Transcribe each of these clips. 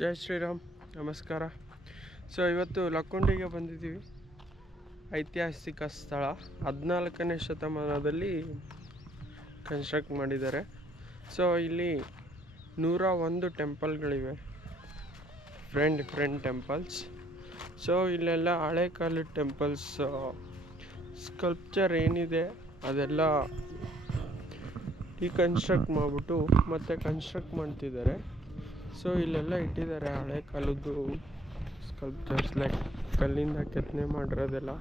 ಜೈ ಶ್ರೀರಾಮ್, ನಮಸ್ಕಾರ. ಸೊ ಇವತ್ತು ಲಕ್ಕುಂಡಿಗೆ ಬಂದಿದ್ದೀವಿ. ಐತಿಹಾಸಿಕ ಸ್ಥಳ 14ನೇ ಶತಮಾನದಲ್ಲಿ ಕನ್ಸ್ಟ್ರಕ್ಟ್ ಮಾಡಿದ್ದಾರೆ. ಸೊ ಇಲ್ಲಿ 101 ಟೆಂಪಲ್ಗಳಿವೆ, ಡಿಫ್ರೆಂಟ್ ಟೆಂಪಲ್ಸ್. ಸೊ ಇಲ್ಲೆಲ್ಲ ಹಳೆ ಕಾಲದ ಟೆಂಪಲ್ಸ್ ಸ್ಕಲ್ಪ್ಚರ್ ಏನಿದೆ ಅದೆಲ್ಲ ರೀಕನ್ಸ್ಟ್ರಕ್ಟ್ ಮಾಡಿಬಿಟ್ಟು ಮತ್ತೆ ಕನ್ಸ್ಟ್ರಕ್ಟ್ ಮಾಡ್ತಿದ್ದಾರೆ. ಸೊ ಇಲ್ಲೆಲ್ಲ ಇಟ್ಟಿದ್ದಾರೆ ಹಳೆ ಕಾಲದ್ದು ಸ್ಕಲ್ಪ್ಚರ್ಸ್, ಲೈಕ್ ಕಲ್ಲಿಂದ ಕೆತ್ತನೆ ಮಾಡಿರೋದೆಲ್ಲ.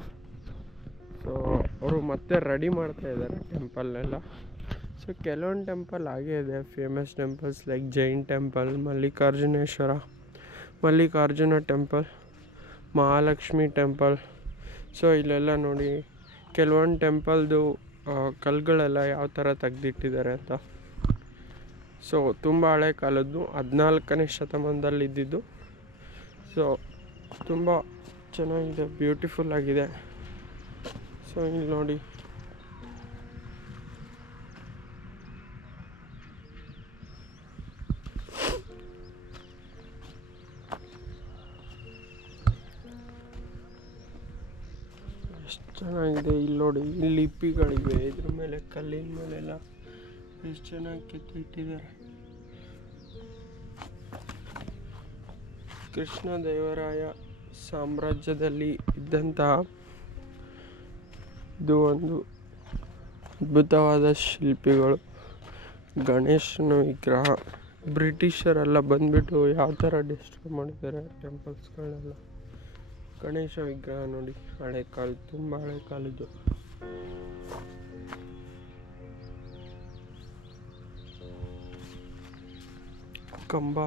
ಸೊ ಅವರು ಮತ್ತೆ ರೆಡಿ ಮಾಡ್ತಾ ಇದ್ದಾರೆ ಟೆಂಪಲ್ನೆಲ್ಲ. ಸೊ ಕೆಲವೊಂದು ಟೆಂಪಲ್ ಹಾಗೇ ಇದೆ, famous temples like Jain temple, Mallikarjuna temple, Mahalakshmi temple. So ಇಲ್ಲೆಲ್ಲ ನೋಡಿ ಕೆಲವೊಂದು ಟೆಂಪಲ್ದು ಕಲ್ಲುಗಳೆಲ್ಲ ಯಾವ ಥರ ತೆಗೆದಿಟ್ಟಿದ್ದಾರೆ ಅಂತ. ಸೊ ತುಂಬ ಹಳೆ ಕಾಲದ್ದು, 14ನೇ ಶತಮಾನದಲ್ಲಿ ಇದ್ದಿದ್ದು. ಸೊ ತುಂಬ ಚೆನ್ನಾಗಿದೆ, ಬ್ಯೂಟಿಫುಲ್ ಆಗಿದೆ. ಸೊ ಇಲ್ಲಿ ನೋಡಿ, ಎಷ್ಟು ಚೆನ್ನಾಗಿದೆ. ಇಲ್ಲಿ ನೋಡಿ, ಇಲ್ಲಿ ಲಿಪಿಗಳಿವೆ, ಇದ್ರ ಮೇಲೆ ಕಲ್ಲಿನ ಮೇಲೆಲ್ಲ ಎಷ್ಟು ಚೆನ್ನಾಗಿ ಕೆತ್ತಿಟ್ಟಿದ್ದಾರೆ. ಕೃಷ್ಣದೇವರಾಯ ಸಾಮ್ರಾಜ್ಯದಲ್ಲಿ ಇದ್ದಂತಹ ಇದು ಒಂದು ಅದ್ಭುತವಾದ ಶಿಲ್ಪಿಗಳು. ಗಣೇಶನ ವಿಗ್ರಹ. ಬ್ರಿಟಿಷರೆಲ್ಲ ಬಂದ್ಬಿಟ್ಟು ಯಾವ ಥರ ಡಿಸ್ಟ್ರಾಯ್ ಮಾಡಿದ್ದಾರೆ ಟೆಂಪಲ್ಸ್ಗಳನ್ನೆಲ್ಲ. ಗಣೇಶ ವಿಗ್ರಹ ನೋಡಿ, ಹಳೆ ಕಾಲ, ತುಂಬ ಹಳೆ ಕಾಲದ್ದು. ಕಂಬ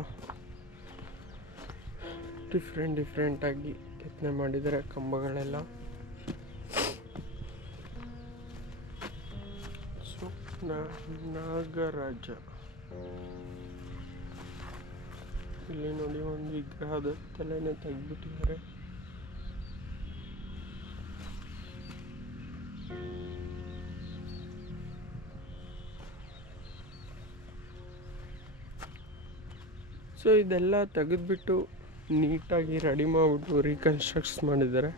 ಡಿಫ್ರೆಂಟ್ ಆಗಿ ಕೆತ್ತನೆ ಮಾಡಿದ್ದಾರೆ ಕಂಬಗಳೆಲ್ಲ. ಸೊ ನಾಗರಾಜ, ಇಲ್ಲಿ ನೋಡಿ ಒಂದು ವಿಗ್ರಹದ ತಲೆನೇ ತೆಗೆದ್ಬಿಟ್ಟಿದ್ದಾರೆ. ಸೊ ಇದೆಲ್ಲ ತೆಗೆದ್ಬಿಟ್ಟು ನೀಟಾಗಿ ರೆಡಿ ಮಾಡಿಬಿಟ್ಟು ರೀಕನ್ಸ್ಟ್ರಕ್ಟ್ಸ್ ಮಾಡಿದ್ದಾರೆ.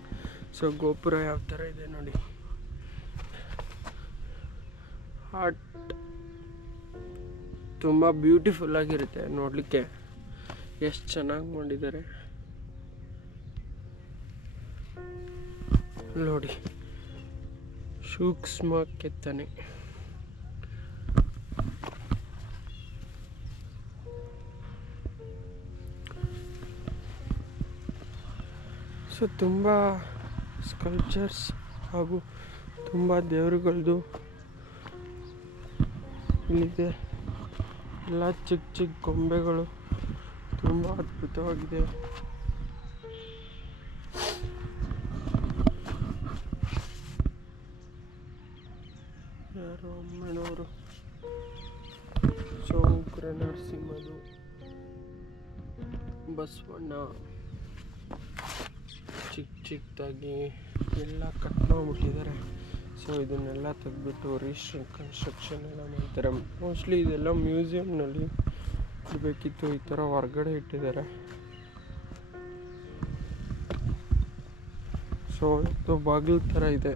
ಸೊ ಗೋಪುರ ಯಾವ ಥರ ಇದೆ ನೋಡಿ, ಹಾರ್ಟ್ ತುಂಬ ಬ್ಯೂಟಿಫುಲ್ ಆಗಿರುತ್ತೆ ನೋಡಲಿಕ್ಕೆ. ಎಷ್ಟು ಚೆನ್ನಾಗಿ ಮಾಡಿದ್ದಾರೆ ನೋಡಿ, ಸೂಕ್ಷ್ಮ ಕೆತ್ತನೆ. ಸೊ ತುಂಬ ಸ್ಕಲ್ಪ್ಚರ್ಸ್ ಹಾಗೂ ತುಂಬ ದೇವರುಗಳದ್ದು ಇಲ್ಲಿದೆ. ಎಲ್ಲ ಚಿಕ್ಕ ಗೊಂಬೆಗಳು ತುಂಬ ಅದ್ಭುತವಾಗಿದೆ. ಯಾರೋ ಅಮ್ಮನವರು, ಸೊ ಉಗ್ರ ನರಸಿಂಹದು, ಬಸವಣ್ಣ ಚಿಕ್ಕದಾಗಿ ಎಲ್ಲ ಕಟ್ ಮಾಡಿಬಿಟ್ಟಿದ್ದಾರೆ. ಸೊ ಇದನ್ನೆಲ್ಲ ತೆಗೆದ್ಬಿಟ್ಟು ಕನ್ಸ್ಟ್ರಕ್ಷನ್ ಎಲ್ಲ ಮಾಡ್ತಾರೆ. ಮೋಸ್ಟ್ಲಿ ಇದೆಲ್ಲ ಮ್ಯೂಸಿಯಂನಲ್ಲಿ ಇರಬೇಕಿತ್ತು, ಈ ಥರ ಹೊರಗಡೆ ಇಟ್ಟಿದ್ದಾರೆ. ಸೊ ಇದು ಬಾಗಿಲು ಥರ ಇದೆ.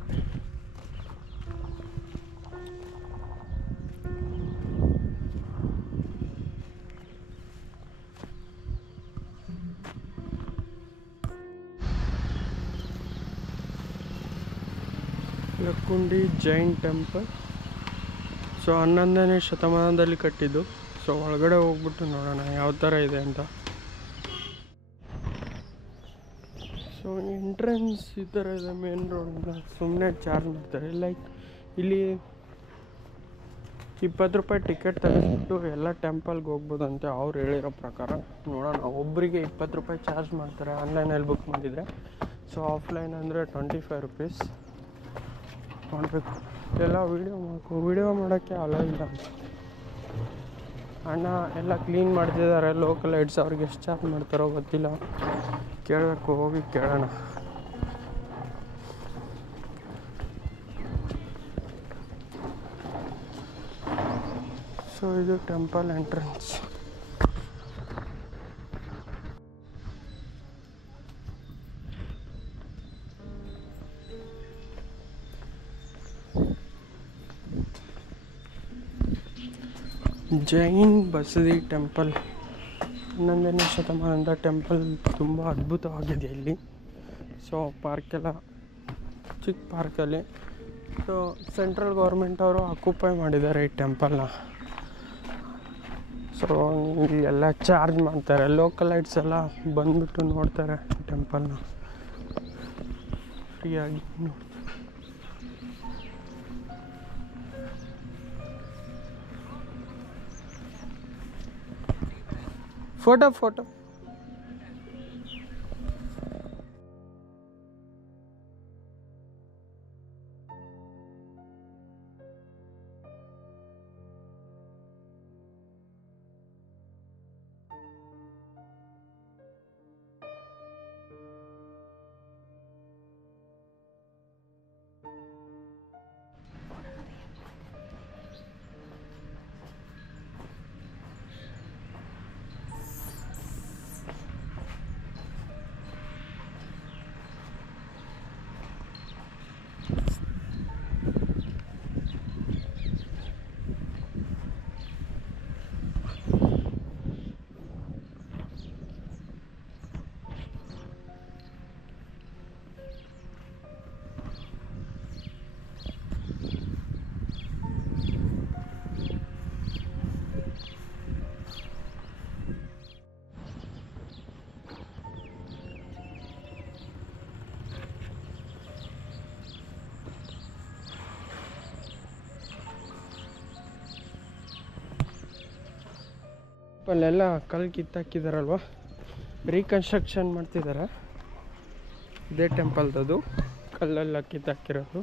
ಲಕ್ಕುಂಡಿ ಜೈನ್ ಟೆಂಪಲ್. ಸೊ 11ನೇ ಶತಮಾನದಲ್ಲಿ ಕಟ್ಟಿದ್ದು. ಸೊ ಒಳಗಡೆ ಹೋಗ್ಬಿಟ್ಟು ನೋಡೋಣ ಯಾವ ಥರ ಇದೆ ಅಂತ. ಸೊ ಎಂಟ್ರೆನ್ಸ್ ಈ ಥರ ಇದೆ, ಮೇನ್ ರೋಡಿಂದ. ಸುಮ್ಮನೆ ಚಾರ್ಜ್ ಮಾಡ್ತಾರೆ. ಲೈಕ್ ಇಲ್ಲಿ 20 ರೂಪಾಯಿ ಟಿಕೆಟ್ ತೆಗೆದ್ಬಿಟ್ಟು ಎಲ್ಲ ಟೆಂಪಲ್ಗೆ ಹೋಗ್ಬೋದಂತೆ ಅವ್ರು ಹೇಳಿರೋ ಪ್ರಕಾರ. ನೋಡೋಣ, ಒಬ್ಬರಿಗೆ 20 ರೂಪಾಯಿ ಚಾರ್ಜ್ ಮಾಡ್ತಾರೆ ಆನ್ಲೈನಲ್ಲಿ ಬುಕ್ ಮಾಡಿದರೆ. ಸೊ ಆಫ್ಲೈನ್ ಅಂದರೆ 25 ರೂಪೀಸ್ ಮಾಡಬೇಕು. ಎಲ್ಲ ವೀಡಿಯೋ ಮಾಡೋಕ್ಕೆ ಅಲೋ ಇಲ್ಲ. ಅಣ್ಣ ಎಲ್ಲ ಕ್ಲೀನ್ ಮಾಡ್ತಿದ್ದಾರೆ ಲೋಕಲ್ ಹೆಡ್ಸ್. ಅವ್ರಿಗೆ ಎಷ್ಟು ಚಾರ್ಜ್ ಮಾಡ್ತಾರೋ ಗೊತ್ತಿಲ್ಲ, ಕೇಳಬೇಕು, ಹೋಗಿ ಕೇಳೋಣ. ಸೊ ಇದು ಟೆಂಪಲ್ ಎಂಟ್ರೆನ್ಸ್. ಜೈನ್ ಬಸದಿ ಟೆಂಪಲ್ 11ನೇ ಶತಮಾನದ ಟೆಂಪಲ್. ತುಂಬ ಅದ್ಭುತವಾಗಿದೆ ಇಲ್ಲಿ. ಸೊ ಪಾರ್ಕೆಲ್ಲ ಚಿಕ್ಕ ಪಾರ್ಕಲ್ಲಿ. ಸೊ ಸೆಂಟ್ರಲ್ ಗೌರ್ಮೆಂಟ್ ಅವರು ಆಕ್ಯುಪೈ ಮಾಡಿದ್ದಾರೆ ಈ ಟೆಂಪಲ್ನ. ಸೊ ಇಲ್ಲೆಲ್ಲ ಚಾರ್ಜ್ ಮಾಡ್ತಾರೆ. ಲೋಕಲೈಟ್ಸ್ ಎಲ್ಲ ಬಂದ್ಬಿಟ್ಟು ನೋಡ್ತಾರೆ ಟೆಂಪಲ್ನ ಫ್ರೀಯಾಗಿ. ಫೋಟೋ ಅಲ್ಲೆಲ್ಲ ಕಲ್ಲು ಕಿತ್ತಾಕಿದಾರಲ್ವ, ರೀಕನ್ಸ್ಟ್ರಕ್ಷನ್ ಮಾಡ್ತಿದ್ದಾರೆ. ಇದೇ ಟೆಂಪಲ್ದದು ಕಲ್ಲೆಲ್ಲ ಕಿತ್ತಾಕಿರೋದು.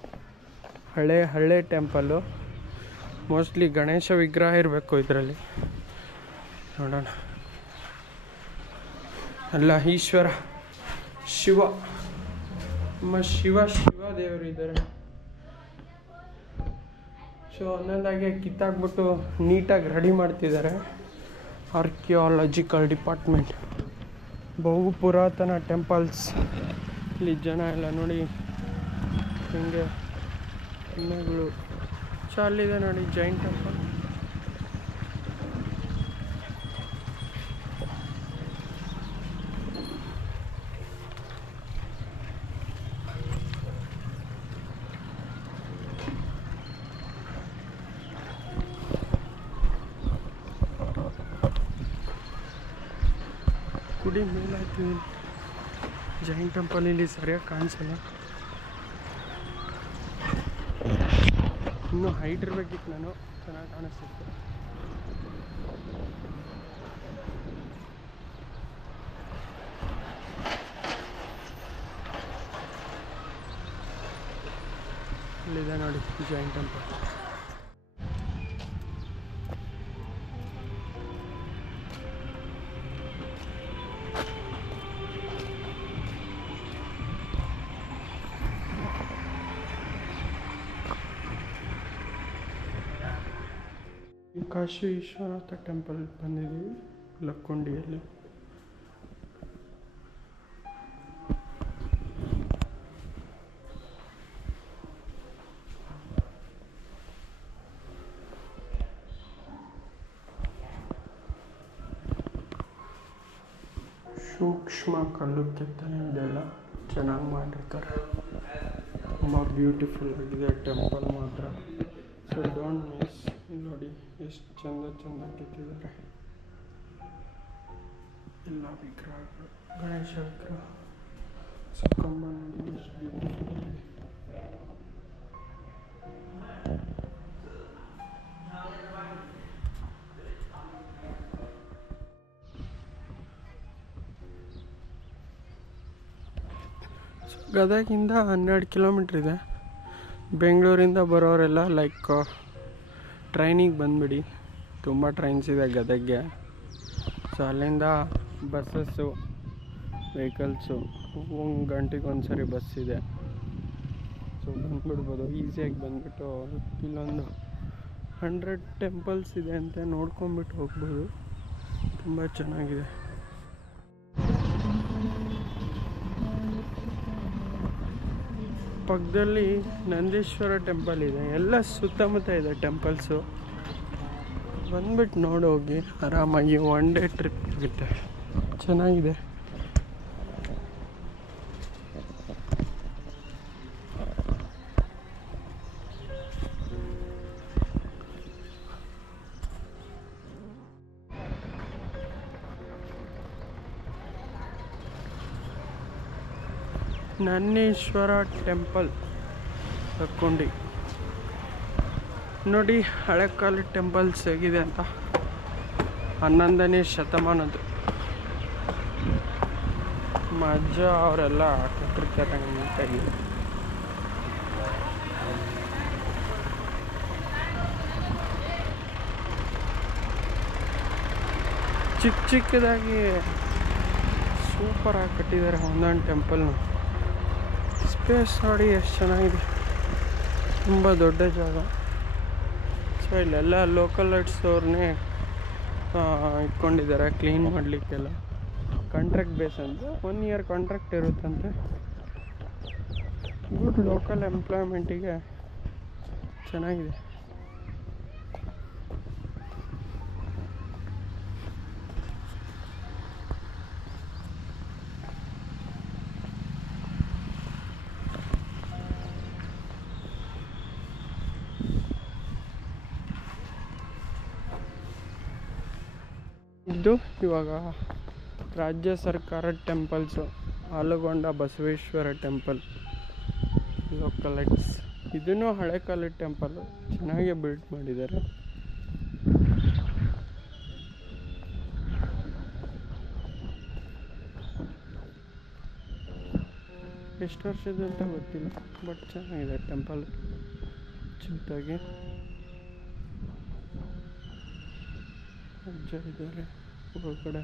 ಹಳೆ ಟೆಂಪಲ್ಲು. ಮೋಸ್ಟ್ಲಿ ಗಣೇಶ ವಿಗ್ರಹ ಇರಬೇಕು ಇದರಲ್ಲಿ. ನೋಡೋಣ. ಅಲ್ಲ ಈಶ್ವರ ಶಿವ, ನಮ್ಮ ಶಿವ ದೇವರು ಇದ್ದಾರೆ. ಸೊ ಒಂದೊಂದಾಗೆ ಕಿತ್ತಾಕ್ಬಿಟ್ಟು ನೀಟಾಗಿ ರೆಡಿ ಮಾಡ್ತಿದ್ದಾರೆ. Archaeological department. ಬಹು ಪುರಾತನ ಟೆಂಪಲ್ಸ್. ಇಲ್ಲಿ ಜನ ಎಲ್ಲ ನೋಡಿ ಹಿಂಗೆ ಎಮ್ಮೆಗಳು. ಅಲ್ಲಿದೆ ನೋಡಿ ಜೈನ್ ಟೆಂಪಲ್. ಗುಡಿ ಮೇಲಾಯ್ತು. ಜೈನ್ ಟೆಂಪಲ್ ಇಲ್ಲಿ ಸರಿಯಾಗಿ ಕಾಣಿಸಲ್ಲ. ಇನ್ನೂ ಹೈಟ್ ಇರಬೇಕಿತ್ತು. ನಾನು ಚೆನ್ನಾಗಿ ಕಾಣಿಸ್ತಿತ್ತು. ಇಲ್ಲಿದೆ ನೋಡಿ ಜೈನ್ ಟೆಂಪಲ್. ಕಾಶಿ ವಿಶ್ವನಾಥ ಟೆಂಪಲ್ ಬಂದಿದ್ದೀವಿ, ಲಕ್ಕೊಂಡಿಯಲ್ಲಿ. ಸೂಕ್ಷ್ಮ ಕಲ್ಲು ಕೆತ್ತನೆ ಇದೆಲ್ಲ ಚೆನ್ನಾಗಿ ಮಾಡಿರ್ತಾರೆ. ತುಂಬ ಬ್ಯೂಟಿಫುಲ್ ಆಗಿದೆ ಟೆಂಪಲ್ ಮಾತ್ರ. So don't miss. ನೋಡಿ ಎಷ್ಟು ಚಂದ ಕೆತ್ತಿದ್ದಾರೆ ಎಲ್ಲ ವಿಗ್ರಹಗಳು. ಗಣೇಶ ವಿಗ್ರಹ ಸುಕ್ಕಂಬ ನೋಡಿ ಎಷ್ಟು ಬ್ಯೂಟಿಫುಲ್ ಆಗಿದೆ. ಗದಗಿಂದ 12 ಕಿಲೋಮೀಟ್ರ್ ಇದೆ. ಬೆಂಗಳೂರಿಂದ ಬರೋರೆಲ್ಲ ಲೈಕ್ ಟ್ರೈನಿಗೆ ಬಂದುಬಿಡಿ. ತುಂಬ ಟ್ರೈನ್ಸ್ ಇದೆ ಗದಗ್ಗೆ. ಸೊ ಅಲ್ಲಿಂದ ಬಸ್ಸಸ್ಸು, ವೆಹಿಕಲ್ಸು, 1 ಗಂಟೆಗೆ ಒಂದು ಸರಿ ಬಸ್ ಇದೆ. ಸೊ ಬಂದುಬಿಡ್ಬೋದು ಈಸಿಯಾಗಿ. ಬಂದುಬಿಟ್ಟು ಇಲ್ಲೊಂದು 100 ಟೆಂಪಲ್ಸ್ ಇದೆ ಅಂತ ನೋಡ್ಕೊಂಬಿಟ್ಟು ಹೋಗ್ಬೋದು. ತುಂಬ ಚೆನ್ನಾಗಿದೆ. ಪಕ್ಕದಲ್ಲಿ ನಂದೀಶ್ವರ ಟೆಂಪಲ್ ಇದೆ. ಎಲ್ಲ ಸುತ್ತಮುತ್ತ ಇದೆ ಟೆಂಪಲ್ಸು. ಬಂದ್ಬಿಟ್ಟು ನೋಡೋಗಿ ಆರಾಮಾಗಿ 1 ಡೇ ಟ್ರಿಪ್ ಆಗುತ್ತೆ. ಚೆನ್ನಾಗಿದೆ. ನನ್ನೇಶ್ವರ ಟೆಂಪಲ್ ತಕ್ಕೊಂಡು ನೋಡಿ, ಹಳೆ ಕಾಲದ ಟೆಂಪಲ್ಸ್ ಹೇಗಿದೆ ಅಂತ. 11ನೇ ಶತಮಾನದ್ದು ಅಜ್ಜ ಅವರೆಲ್ಲ ಕಟ್ಟಿರ್ತಾರೆ ನೀಟಾಗಿ. ಚಿಕ್ಕ ಚಿಕ್ಕದಾಗಿ ಸೂಪರಾಗಿ ಕಟ್ಟಿದ್ದಾರೆ ಒಂದೊಂದು ಟೆಂಪಲ್ನ. ಸ್ಪೇಸ್ ನೋಡಿ ಎಷ್ಟು ಚೆನ್ನಾಗಿದೆ, ತುಂಬ ದೊಡ್ಡ ಜಾಗ. ಸೊ ಇಲ್ಲೆಲ್ಲ ಲೋಕಲ್ ಲೈಟ್ಸ್ ಅವ್ರನ್ನೇ ಇಟ್ಕೊಂಡಿದ್ದಾರೆ ಕ್ಲೀನ್ ಮಾಡಲಿಕ್ಕೆಲ್ಲ. ಕಾಂಟ್ರಾಕ್ಟ್ ಬೇಸ್ ಅಂತ 1 ಇಯರ್ ಕಾಂಟ್ರಾಕ್ಟ್ ಇರುತ್ತಂತೆ. ಗುಡ್ ಲೋಕಲ್ ಎಂಪ್ಲಾಯ್ಮೆಂಟಿಗೆ ಚೆನ್ನಾಗಿದೆ. ಇದು ಇವಾಗ ರಾಜ್ಯ ಸರ್ಕಾರದ temples. Alagonda Basaveshwara temple, local lights. ಇದೂ ಹಳೆ ಕಾಲದ ಟೆಂಪಲ್ಲು, ಚೆನ್ನಾಗಿ ಬಿಲ್ಟ್ ಮಾಡಿದ್ದಾರೆ. ಎಷ್ಟು ವರ್ಷದಂತ ಗೊತ್ತಿಲ್ಲ, ಬಟ್ ಚೆನ್ನಾಗಿದೆ ಟೆಂಪಲ್ ಚಿಕ್ಕದಾಗಿ. ಅಜ್ಜ ಇದ್ದಾರೆ ಒಳಗಡೆ.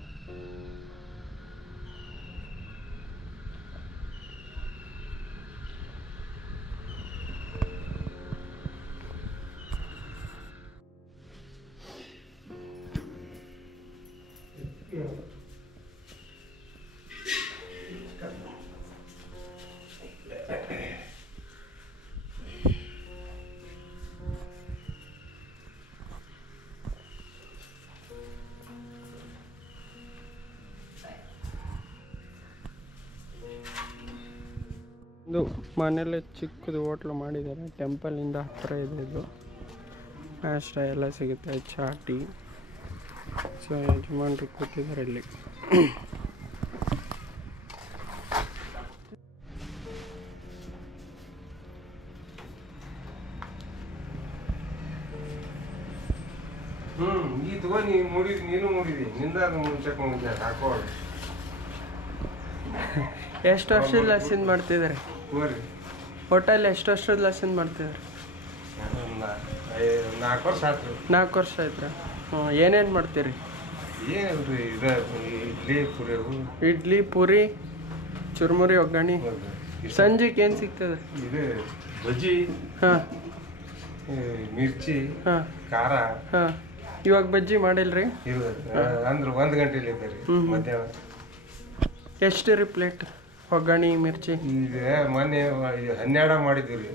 ಇದು ಮನೇಲೆ ಚಿಕ್ಕದು ಹೋಟ್ಲು ಮಾಡಿದ್ದಾರೆ, ಟೆಂಪಲಿಂದ ಹತ್ತಿರ ಇದೆ. ಇದು ನಾಷ್ಟ ಎಲ್ಲ ಸಿಗುತ್ತೆ, ಚಾ ಟೀ. ಸೊ ಯಜಮಾನ್ರು ಕೂತಿದ್ದಾರೆ ಇಲ್ಲಿ. ಈ ತಗೋ ನೀನು ಮೂಡಿದಿ ನಿಂದಾಗ ಮುಂಚೆ ಹಾಕೋಳು. ಎಷ್ಟು ವರ್ಷದ ಲಸಿನ್ ಮಾಡ್ತಿದ್ದಾರೆ ಹೋಟೆಲ್? ಎಷ್ಟು ವರ್ಷದ ಲಸಿನ್ ಮಾಡ್ತಿದ್ದಾರೆ? 4 ವರ್ಷ ಆಯ್ತು. 4 ವರ್ಷ ಆಯ್ತಾ? ಏನೇನು ಮಾಡ್ತೀರಿ? ಏನಿಲ್ರಿ, ಇಡ್ಲಿ ಪೂರಿ ಚುರುಮುರಿ ಒಗ್ಗರಣೆ. ಸಂಜೆಗೆ ಏನು ಸಿಗ್ತದೆ? ಇದು ಬಜ್ಜಿ, ಹಾಂ, ಮಿರ್ಚಿ, ಹಾಂ, ಖಾರ. ಹಾಂ. ಇವಾಗ ಬಜ್ಜಿ ಮಾಡಿಲ್ರಿ? ಅಂದ್ರೆ 1 ಗಂಟೆಲಿ ಇದ್ದಾರೆ ಮಧ್ಯಾಹ್ನ. ಎಷ್ಟು ರೀ ಪ್ಲೇಟ್ ಒಗ್ಗರಣೆ ಮಿರ್ಚಿ? ಈಗ ಮೊನ್ನೆ 12 ಮಾಡಿದ್ವಿ ರೀ.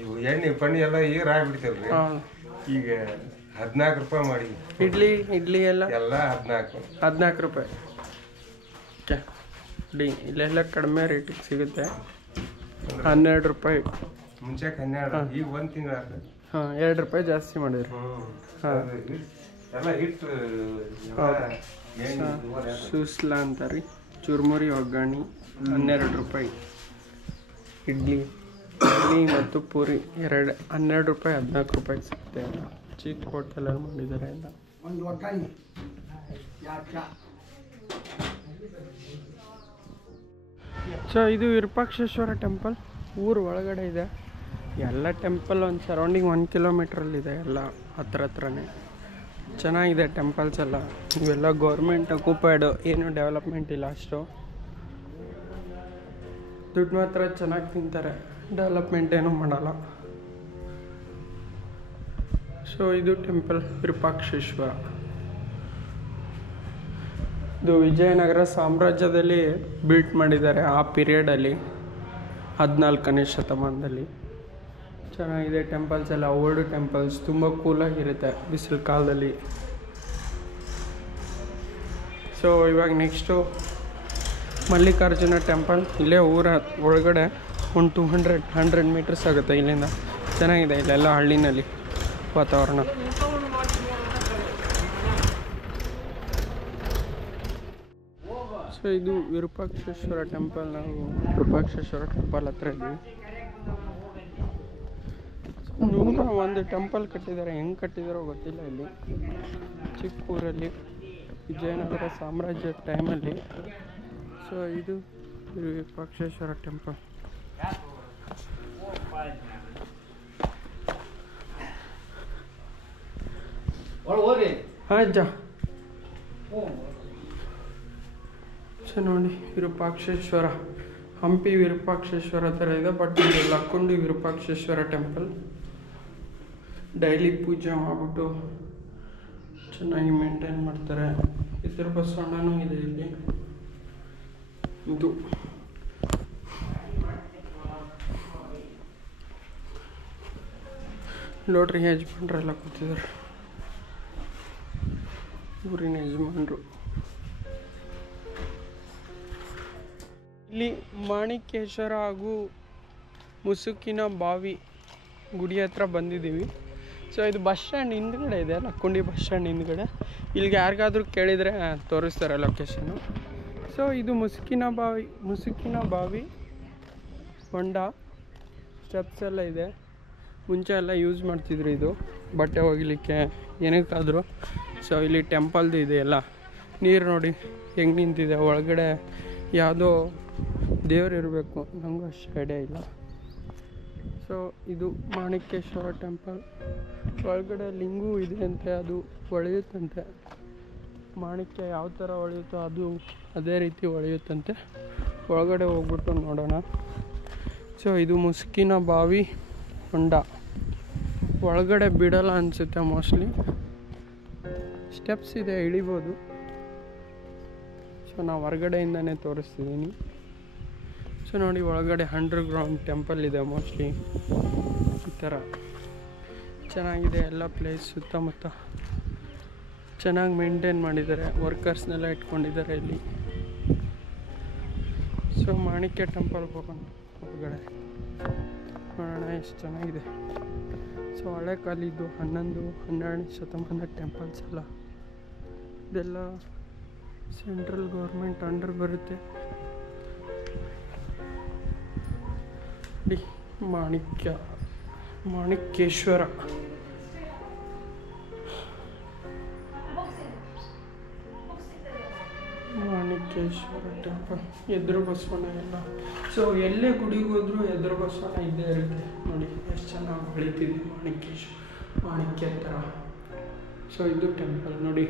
ಇವು ಎಣ್ಣೆ ಪಣ್ಣಿ ಎಲ್ಲ ಈಗ ಆಗ್ಬಿಡ್ತೇವ್ರಿ. ಈಗ 14 ರೂಪಾಯಿ ಮಾಡಿ. ಇಡ್ಲಿ ಎಲ್ಲ 14 ರೂಪಾಯಿ. ಓಕೆ, ಇಲ್ಲೆಲ್ಲ ಕಡಿಮೆ ರೇಟಿಗೆ ಸಿಗುತ್ತೆ. 12 ರೂಪಾಯಿ ಮುಂಚೆ 12, ಈಗ 1 ತಿಂಗಳ. ಹಾಂ, 2 ರೂಪಾಯಿ ಜಾಸ್ತಿ ಮಾಡಿದ್ರಿ. ಹಾಂ, ಎಲ್ಲ ಹಿಟ್ಟು ಸೂಸ್ಲಾ ಅಂತಾರೀ. ಚುರುಮುರಿ ಒಗ್ಗರಣೆ 12 ರೂಪಾಯಿ. ಇಡ್ಲಿ ಮತ್ತು ಪೂರಿ 12 ರೂಪಾಯಿ 14 ರೂಪಾಯಿ ಸಿಗುತ್ತೆ. ಚಿಕ್ಕ ಹೋಟೆಲಲ್ಲಿ ಮಾಡಿದ್ದಾರೆ ಎಲ್ಲ. ಸೊ ಇದು ವಿರೂಪಾಕ್ಷೇಶ್ವರ ಟೆಂಪಲ್ ಊರು ಒಳಗಡೆ ಇದೆ. ಎಲ್ಲ ಟೆಂಪಲ್ ಒಂದು ಸರೌಂಡಿಂಗ್ 1 ಕಿಲೋಮೀಟ್ರಲ್ಲಿದೆ, ಎಲ್ಲ ಹತ್ರನೇ. ಚೆನ್ನಾಗಿದೆ ಟೆಂಪಲ್ಸ್ ಎಲ್ಲ. ಇವೆಲ್ಲ ಗೌರ್ಮೆಂಟ್ ಅಕ್ಯುಪೈಡು, ಏನು ಡೆವಲಪ್ಮೆಂಟ್ ಇಲ್ಲ ಅಷ್ಟು. ದುಡ್ಡು ಮಾತ್ರ ಚೆನ್ನಾಗಿ ತಿಂತಾರೆ, ಡೆವಲಪ್ಮೆಂಟ್ ಏನೂ ಮಾಡಲ್ಲ. ಸೊ ಇದು ಟೆಂಪಲ್ ವಿರೂಪಾಕ್ಷೇಶ್ವರ. ಇದು ವಿಜಯನಗರ ಸಾಮ್ರಾಜ್ಯದಲ್ಲಿ ಬಿಲ್ಟ್ ಮಾಡಿದ್ದಾರೆ, ಆ ಪೀರಿಯಡಲ್ಲಿ 14ನೇ ಶತಮಾನದಲ್ಲಿ. ಚೆನ್ನಾಗಿದೆ ಟೆಂಪಲ್ಸ್ ಎಲ್ಲ, ಓಲ್ಡ್ ಟೆಂಪಲ್ಸ್, ತುಂಬ ಕೂಲಾಗಿರುತ್ತೆ ಬಿಸಿಲು ಕಾಲದಲ್ಲಿ. ಸೊ ಇವಾಗ ನೆಕ್ಸ್ಟು ಮಲ್ಲಿಕಾರ್ಜುನ ಟೆಂಪಲ್. ಇಲ್ಲೇ ಊರ ಒಳಗಡೆ ಒಂದು 100 ಮೀಟರ್ಸ್ ಆಗುತ್ತೆ ಇಲ್ಲಿಂದ. ಚೆನ್ನಾಗಿದೆ ಇಲ್ಲೆಲ್ಲ ಹಳ್ಳಿನಲ್ಲಿ ವಾತಾವರಣ. ಸೊ ಇದು ವಿರೂಪಾಕ್ಷೇಶ್ವರ ಟೆಂಪಲ್. ನಾವು ವಿರೂಪಾಕ್ಷೇಶ್ವರ ಟೆಂಪಲ್ ಹತ್ರ ಇದ್ದೀವಿ. 101 ಟೆಂಪಲ್ ಕಟ್ಟಿದ್ದಾರೆ. ಹೆಂಗೆ ಕಟ್ಟಿದಾರೋ ಗೊತ್ತಿಲ್ಲ. ಇಲ್ಲಿ ಚಿಕ್ಕ ಊರಲ್ಲಿ ವಿಜಯನಗರ ಸಾಮ್ರಾಜ್ಯ ಟೈಮಲ್ಲಿ. ಸೊ ಇದು ವಿರೂಪಾಕ್ಷೇಶ್ವರ ಟೆಂಪಲ್. ಹಾಂ ಅಜ್ಜ. ಸೊ ನೋಡಿ ವಿರೂಪಾಕ್ಷೇಶ್ವರ, ಹಂಪಿ ವಿರೂಪಾಕ್ಷೇಶ್ವರ ಥರ ಇದೆ, ಬಟ್ ಇದು ಲಕ್ಕುಂಡಿ ವಿರೂಪಾಕ್ಷೇಶ್ವರ ಟೆಂಪಲ್. ಡೈಲಿ ಪೂಜೆ ಮಾಡಿಬಿಟ್ಟು ಚೆನ್ನಾಗಿ ಮೇಂಟೈನ್ ಮಾಡ್ತಾರೆ. ಇದ್ರ ಬಸವಣ್ಣನೂ ಇದೆ ಇಲ್ಲಿ. ಇದು ನೋಡ್ರಿ ಯಜಮಾನ್ರೆಲ್ಲ ಕೂತಿದ್ದಾರೆ, ಊರಿನ ಯಜಮಾನ್ರು. ಇಲ್ಲಿ ಮಾಣಿಕೇಶ್ವರ ಹಾಗೂ ಮುಸುಕಿನ ಬಾವಿ ಗುಡಿ ಹತ್ರ ಬಂದಿದ್ದೀವಿ. ಸೊ ಇದು ಬಸ್ ಸ್ಟ್ಯಾಂಡ್ ಹಿಂದ್ಗಡೆ ಇದೆ, ಲಕ್ಕುಂಡಿ ಬಸ್ ಸ್ಟ್ಯಾಂಡ್ ಹಿಂದ್ಗಡೆ. ಇಲ್ಲಿಗೆ ಯಾರಿಗಾದ್ರೂ ಕೇಳಿದರೆ ತೋರಿಸ್ತಾರೆ ಲೊಕೇಶನ್ನು. ಸೊ ಇದು ಮುಸುಕಿನ ಬಾವಿ ಹೊಂಡ. ಸ್ಟೆಪ್ಸ್ ಎಲ್ಲ ಇದೆ. ಮುಂಚೆ ಎಲ್ಲ ಯೂಸ್ ಮಾಡ್ತಿದ್ರು ಇದು ಬಟ್ಟೆ ಒಗಿಲಿಕ್ಕೆ, ಏನಕ್ಕಾದರೂ. ಸೊ ಇಲ್ಲಿ ಟೆಂಪಲ್ದು ಇದೆ ಎಲ್ಲ. ನೀರು ನೋಡಿ ಹೆಂಗೆ ನಿಂತಿದೆ. ಒಳಗಡೆ ಯಾವುದೋ ದೇವ್ರು ಇರಬೇಕು, ನನಗೂ ಅಷ್ಟು ಐಡಿಯಾ ಇಲ್ಲ. ಸೊ ಇದು ಮಾಣಿಕೇಶ್ವರ ಟೆಂಪಲ್. ಒಳಗಡೆ ಲಿಂಗು ಇದೆ ಅಂತೆ, ಅದು ಹೊಳೆಯುತ್ತಂತೆ. ಮಾಣಿಕ್ಯ ಯಾವ ಥರ ಹೊಳೆಯುತ್ತೋ ಅದು ಅದೇ ರೀತಿ ಹೊಳೆಯುತ್ತಂತೆ. ಒಳಗಡೆ ಹೋಗ್ಬಿಟ್ಟು ನೋಡೋಣ. ಸೊ ಇದು ಮುಸುಕಿನ ಬಾವಿ ಹೊಂಡ. ಒಳಗಡೆ ಬಿಡಲ್ಲ ಅನಿಸುತ್ತೆ ಮೋಸ್ಟ್ಲಿ. ಸ್ಟೆಪ್ಸ್ ಇದೆ, ಇಳಿಬೋದು. ಸೊ ನಾವು ಹೊರಗಡೆಯಿಂದನೇ ತೋರಿಸ್ತಿದ್ದೀನಿ. ಸೊ ನೋಡಿ ಒಳಗಡೆ ಅಂಡರ್ಗ್ರೌಂಡ್ ಟೆಂಪಲ್ ಇದೆ ಮೋಸ್ಟ್ಲಿ. ಈ ಥರ ಚೆನ್ನಾಗಿದೆ ಎಲ್ಲ ಪ್ಲೇಸ್. ಸುತ್ತಮುತ್ತ ಚೆನ್ನಾಗಿ ಮೇಂಟೈನ್ ಮಾಡಿದ್ದಾರೆ, ವರ್ಕರ್ಸ್ನೆಲ್ಲ ಇಟ್ಕೊಂಡಿದ್ದಾರೆ ಇಲ್ಲಿ. ಸೊ ಮಾಣಿಕ್ಯ ಟೆಂಪಲ್ಗೆ ಹೋಗೋಣ ಹೊರಗಡೆ ನೋಡೋಣ ಎಷ್ಟು ಚೆನ್ನಾಗಿದೆ. ಸೊ ಹಳೆ ಕಾಲಿದ್ದು 11-12ನೇ ಶತಮಾನದ ಟೆಂಪಲ್ಸ್ ಎಲ್ಲ. ಇದೆಲ್ಲ ಸೆಂಟ್ರಲ್ ಗೌರ್ಮೆಂಟ್ ಅಂಡರ್ ಬರುತ್ತೆ. ಮಾಣಿಕೇಶ್ವರ ಟೆಂಪಲ್. ಎದುರು ಬಸವಣ್ಣ ಎಲ್ಲ. ಸೊ ಎಲ್ಲೇ ಗುಡಿಗೆ ಹೋದ್ರೂ ಎದುರು ಬಸವಣ್ಣ ಇದ್ದೇ ಇರುತ್ತೆ. ನೋಡಿ ಎಷ್ಟು ಚೆನ್ನಾಗಿ ಬೆಳೀತಿದೆ ಮಾಣಿಕ್ಯ ಥರ. ಸೊ ಇದು ಟೆಂಪಲ್ ನೋಡಿ.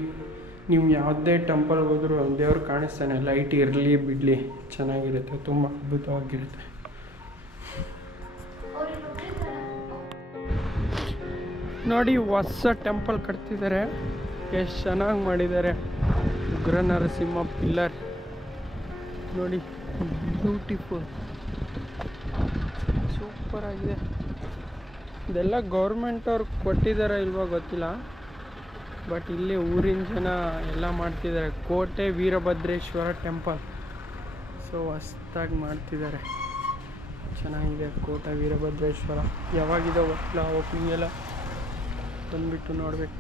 ನೀವು ಯಾವುದೇ ಟೆಂಪಲ್ ಹೋದ್ರೂ ದೇವ್ರು ಕಾಣಿಸ್ತಾನೆ. ಲೈಟ್ ಇರಲಿ ಬಿಡಲಿ ಚೆನ್ನಾಗಿರುತ್ತೆ, ತುಂಬ ಅದ್ಭುತವಾಗಿರುತ್ತೆ. ನೋಡಿ ಹೊಸ ಟೆಂಪಲ್ ಕಟ್ತಿದ್ದಾರೆ, ಎಷ್ಟು ಚೆನ್ನಾಗಿ ಮಾಡಿದ್ದಾರೆ. ಉಗ್ರ ನರಸಿಂಹ ಪಿಲ್ಲರ್ ನೋಡಿ, ಬ್ಯೂಟಿಫುಲ್, ಸೂಪರಾಗಿದೆ. ಇದೆಲ್ಲ ಗೌರ್ಮೆಂಟ್ ಅವ್ರು ಕೊಟ್ಟಿದ್ದಾರೆ ಇಲ್ವೋ ಗೊತ್ತಿಲ್ಲ, ಬಟ್ ಇಲ್ಲಿ ಊರಿನ ಜನ ಎಲ್ಲ ಮಾಡ್ತಿದ್ದಾರೆ. ಕೋಟೆ ವೀರಭದ್ರೇಶ್ವರ ಟೆಂಪಲ್. ಸೊ ಹೊಸ್ದಾಗಿ ಮಾಡ್ತಿದ್ದಾರೆ, ಚೆನ್ನಾಗಿದೆ. ಕೋಟೆ ವೀರಭದ್ರೇಶ್ವರ ಯಾವಾಗಿದೆ ಗೊತ್ತಿಲ್ಲ, ಓಪನಿಂಗ್ ಎಲ್ಲ ಬಂದುಬಿಟ್ಟು ನೋಡಬೇಕು.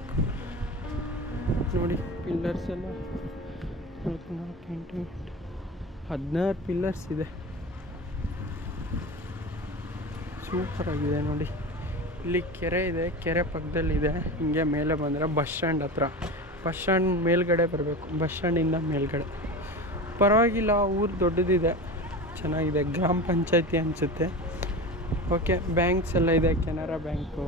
ನೋಡಿ ಪಿಲ್ಲರ್ಸ್ ಎಲ್ಲ 16 ಪಿಲ್ಲರ್ಸ್ ಇದೆ. ಸೂಪರಾಗಿದೆ ನೋಡಿ. ಇಲ್ಲಿ ಕೆರೆ ಇದೆ, ಕೆರೆ ಪಕ್ಕದಲ್ಲಿದೆ. ಹಿಂಗೆ ಮೇಲೆ ಬಂದರೆ ಬಸ್ ಸ್ಟ್ಯಾಂಡ್ ಹತ್ರ. ಬಸ್ ಸ್ಟ್ಯಾಂಡ್ ಮೇಲ್ಗಡೆ ಬರಬೇಕು, ಬಸ್ ಸ್ಟ್ಯಾಂಡಿಂದ ಮೇಲ್ಗಡೆ. ಪರವಾಗಿಲ್ಲ, ಊರು ದೊಡ್ಡದಿದೆ, ಚೆನ್ನಾಗಿದೆ. ಗ್ರಾಮ ಪಂಚಾಯತಿ ಅನಿಸುತ್ತೆ. ಓಕೆ, ಬ್ಯಾಂಕ್ಸ್ ಎಲ್ಲ ಇದೆ, ಕೆನರಾ ಬ್ಯಾಂಕು.